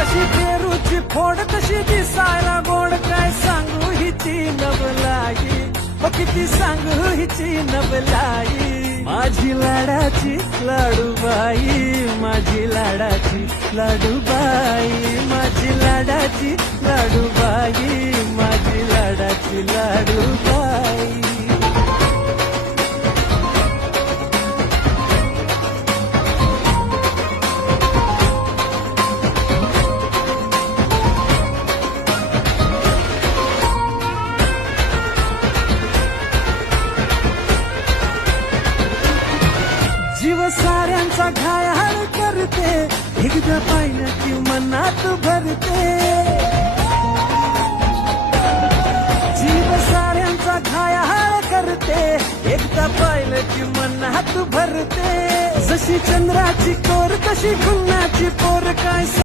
जशी पेरूची फोड तशी दिसायला गोड, काय सांगू हिची नवलाई, हो किती सांगू हिची नवलाई. माझी लाडाची लाडूबाई, माझी लाडाची लाडूबाई, माझी लाडाची लाडूबाई, माझी लाडाची लाडूबाई. जीव साऱ्यांचा घायाळ करते, एकदा पाहिलं की मनात भरते. जीव साऱ्यांचा घायाळ करते, एकदा पाहिलं की मनात भरते. जशी चंद्राची कोर तशी फुलण्याची पोर, काय